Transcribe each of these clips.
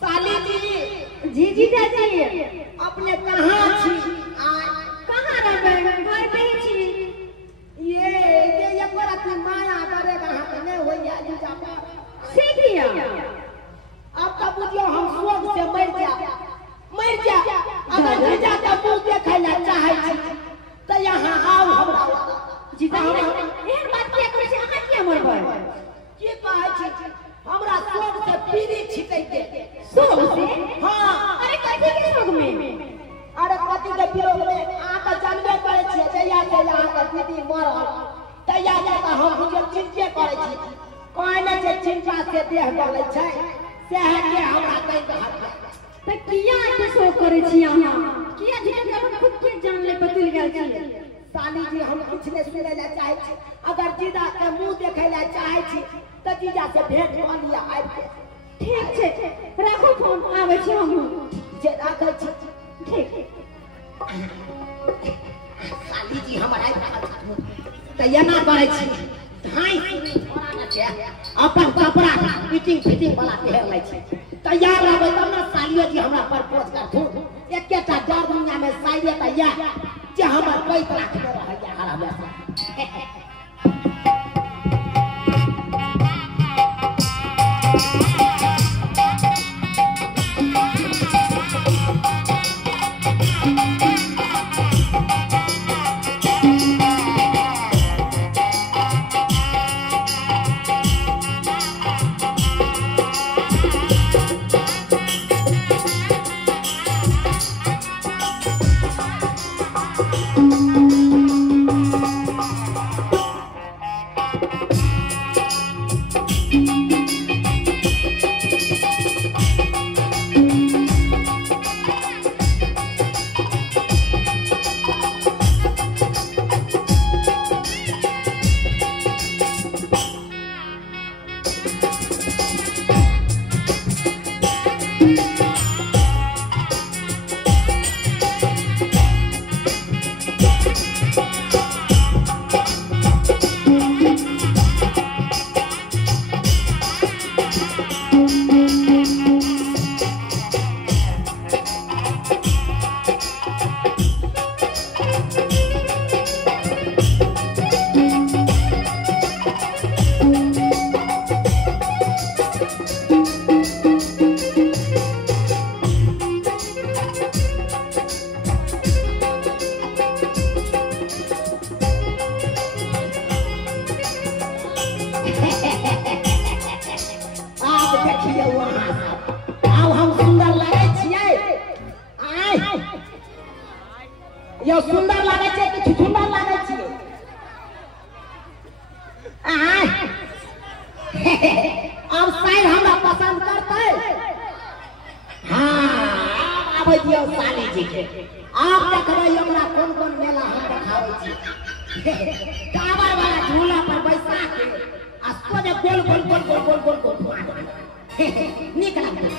साली जी जी जीजा जी अपने कहाँ छी कहाँ रहबे घर पे ही छी ये एक बार अपनी माया करेगा हाथ में होइया जीजा पर सीखिया अब तो बुझियो हम शोक से मर जा अगर जीजा का मुंह देखे ला चाहे छी तो यहाँ आओ हमरा जीजा एहन बात किया करे छै अहाँ किया मरबै की कहै छी हमरा शोक से पीरी छिकै के शोक से हां अरे कथि के शोक में अरे कथि के विरोध में आ त जानबे करे छी जया से यहाँ का दीदी मरल तया जाका हम बुझे चिंते करे छी कोई न जे चिंता से देह गलै छै से है के हमरा कहि कहत त किया के शोक करे छी अहाँ किया जीजा अपन खुद के जान ले पतिल गेल छी साली जी हम कुछ नहीं सुने ला चाहे छी अगर जीजा के मुंह देखे ला चाहे छी तो जीजा से भेंट कर लिया आबि के ठीक छै राखो फोन आबै छी हम जे राखै छी ठीक साली जी हमर आबि त एना करे छी धाई अपन कपड़ा फिटिंग वाला पहन लै छी तैयार रहबै तब ना सालियो जी हमरा प्रपोज करथु एकेटा डर दुनिया में साइले त या जे हमर पैत राखने रहैया हरा बेसा यो सुंदर लागे छै कि सुंदर लागे छै अब साइड हमरा पसंद करतै हां आबै दियो साली जी के आप देखबै हमरा कोन कोन मेला हम देखाबै छी टावर वाला झूला पर बैसा के आ सोजे गोल नीक लागतै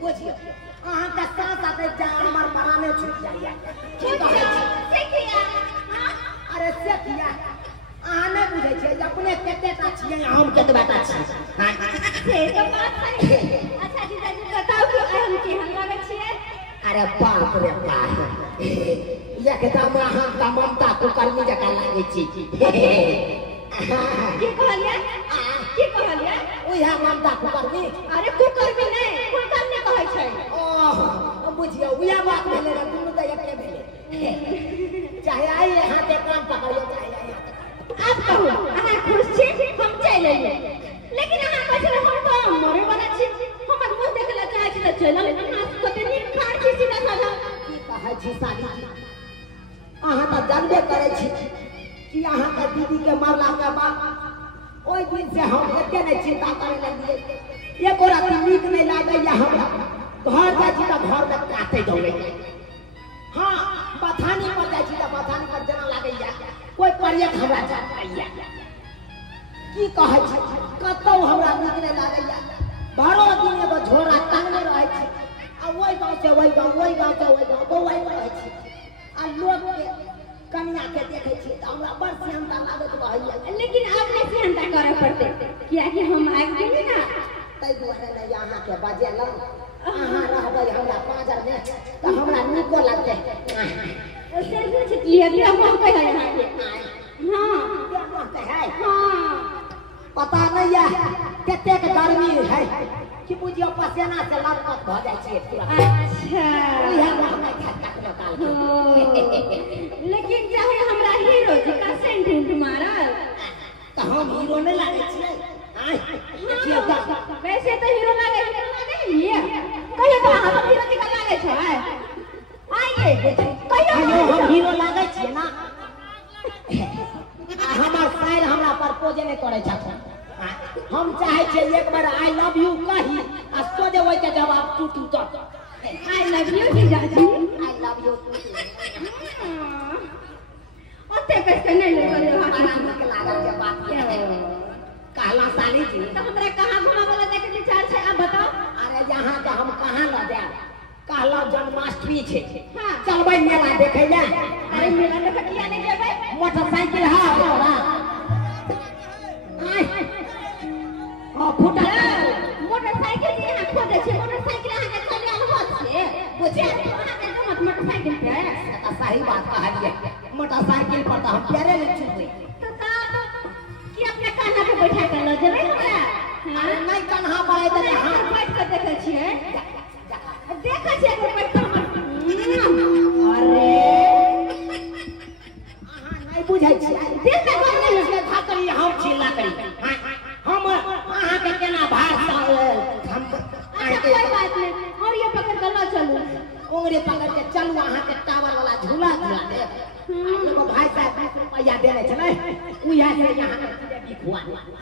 बुझियो अहाँ का सांस आते जा हमर बनाने छूट जाइए अरे से किया अहाँ ने बुझै छै अपने कतेटा छियै हम कतबाटा छी से तो बात सही है। अच्छा जीजाजी बताओ कि हम केहन लागै छियै? अरे बाप रे बाप एकदम अहाँ त ममता कुकर्मी जकाँ लागै छी की कहलियै? की कहलियै? ओहे ममता कुकर्मी। अरे कुकर्मी नहीं कुकर्मी कहै छै। ओह बुझियो ओहे बात भेलै रे दुनू त एके भेलै चाहे आई यहाँ के काम पकड़ियो चाहे आई अब कहू अहाँ खुश छी? हम चल एलियै लेकिन अहाँ कहै हम तो मरे वाला छी हमर मुंह देखला चाहै छी त चल अहाँ कते नीक खान छी सीधा साधा। की कहै छी साली अहाँ त जानबे करै छी कि अहाँ के दीदी के मरला के बाद ओइ दिन से हम एते नहीं चिंता करे लगिए एको रात नीक नहीं लागैया हमरा घर जाइ छी त घर में काटे दौड़े हाँ बथानी पर जाइ छी त बथानी पर जेना लागैया कोई परियत हमरा जाइया की कहै छी कतौ हमरा नीक नहीं लागैया भरो दिन एगो झोरा टांगने रहै छी आ ओइ गांव से ओइ गांव ओइ गांव से ओइ गांव बौआइ रहै छी आ लोग के कन्या के देखे छी त हमरा बड़ सेहनता लागत रहैया लेकिन अब नहीं सेहनता करे पड़ते किया कि हम आबि गेली ना तै दुआरे नहीं अहाँ के बजेलौ अहाँ रहबै हमरा पाजर में त हमरा नीको लागतै से कुछ लिए हम कह यहाँ के हां है हां पता नहीं है कतेक गर्मी है कि बुझियो पसीना से लटपट भ जाइ छी पूरा। अच्छा ओहे हमरा खटक निकाल लेकिन चाहे हमरा हीरो जी का सेंट उंट मारल त हम हीरो नहीं लागे छियै देखियो त वैसे तो हीरो लागे ये कहियो तो हम हीरो जी का लागे छै आइए कहियो हम हीरो लागे छियै ना हमर शायर हमरा प्रपोज नहीं करे छथुन हम चाहे छियै एक बार आई लव यू कही आ सोजे ओइ के जवाब टूटू त आई लव यू जीजाजी आई लव यू ओते कैसे नहीं ले करे आराम के लागल के बात ये कहला साली जी तो हमरा कहां घुमा वाला देखे विचार छै आप बताओ। अरे यहाँ के हम कहां ल जाब कहला जन्माष्टमी छै हां चलबै मेला देखे ले। अरे मेला देखे किया नहीं जेबै? मोटरसाइकिल है हमरा ओ फुटा मोटरसाइकिल जे यहाँ खोजे छै मोटरसाइकिल अहाँ के चले आल छै बुझे अहाँ के मत मोटरसाइकिल पे त सही बात कहलिए मोटरसाइकिल पर त हम पैरे ले चुबै तो कि अपने कान्हा पे बैठा के ल जेबै हमरा? अरे नहीं कन्हा पर आइ त हां बैठ के देखे छियै देखे छियै तो बैठ के अरे अहाँ नहीं बुझै छी देख के बोल से धाकरी हम छिला करी हम अहाँ के केना भाषा हम अच्छा कोई बात नहीं और ये पकड़ के ल चलू उंगली पकड़ के चलू अहाँ के टावर वाला झूला झूला दे एगो भाई साहब 20 रुपया देने छले उया से यहाँ के जिलेबी खुआ।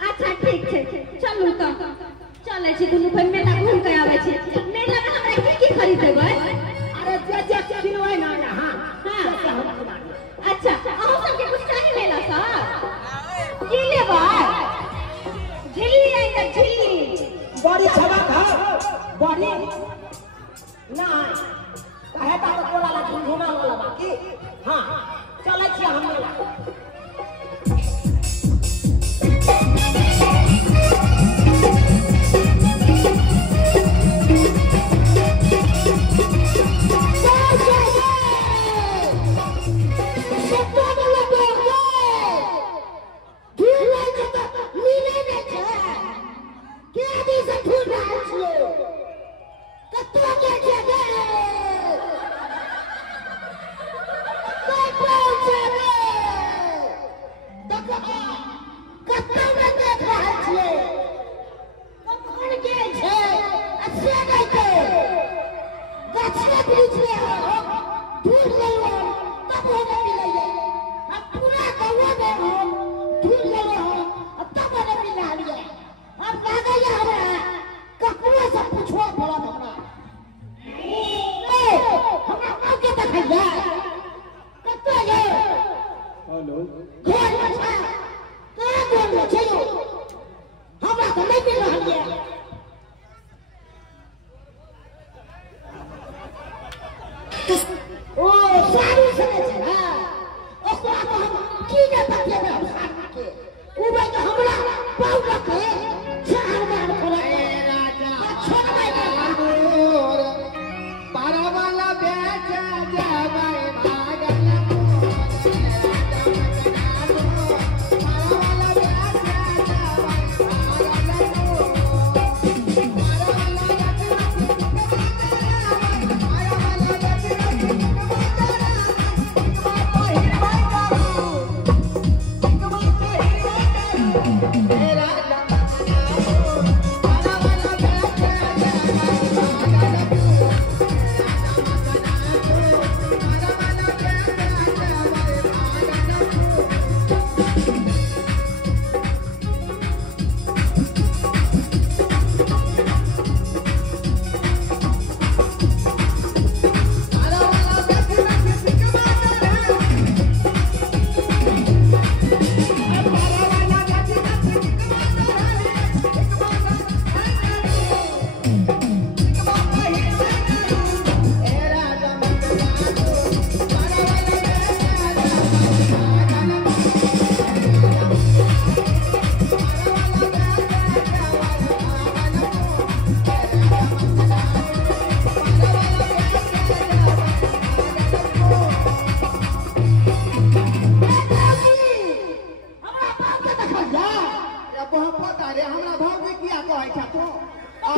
अच्छा ठीक छै चलू त चले छी दुनू भाई मेला घूम के आवे छी मेला में हमरा की खरीदेबै? अरे जे किनबै ना यहाँ हां अच्छा अहू सब के कुछ चाही मेला सा की लेबै? झिल्ली आई त झिल्ली बड़ी छबा घर बड़ी ना कहे ता तो वाला घुमा वाला बाकी हां चलै छी हम मेला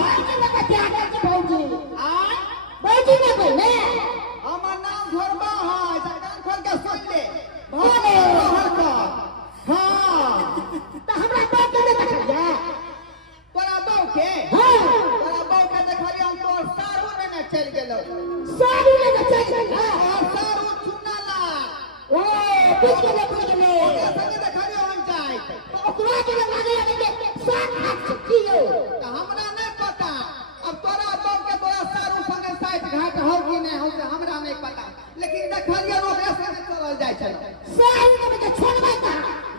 बाजी में क्या करती भौजी बाजी में कोई ने हमर नाम घोरबा है जकान खोल के सुन ले बोले बाहर का हां तो हमरा तो के देखलिए तोरा बौ के हां तोरा बौ के देखलिए हम तोर सारू ने चल गेलो सारू ने चल गेलो सारू चुनाला ओ पूछ के ओके संगे देखलिए हम जाय तो ओकरा के लागे लगे साथ हाथ कियो तो हमरा नहीं पता अब तोरा बौ के तोरा सारू संगे साथ घाट हो कि नहीं हो से हमरा नहीं पता लेकिन देखलिए ओकरा संगे चलल जाय छै सारू के छोड़बा का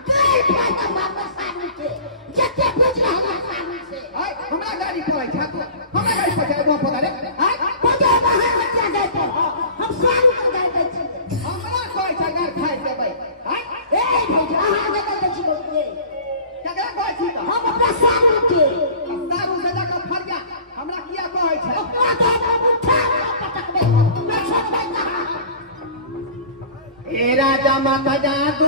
गाड़ी फाटा मारबा सारू के जते पूछ रहा सारू से हमरा गाड़ी पर है हमरा गाड़ी पर है वो पता रे पता बाहर बच्चा जाते हम सारू पर जाते छी हमरा कोई जगह खाए देबै ए भौजी अहाँ जगह छी बोलिए जगह कोई छी त हम अपना सारू के सारू से जगह फरिया हमरा किया कहै छै ओकरा तो उठा पटकबे न छोड़बे कहां ए राजा माता जादू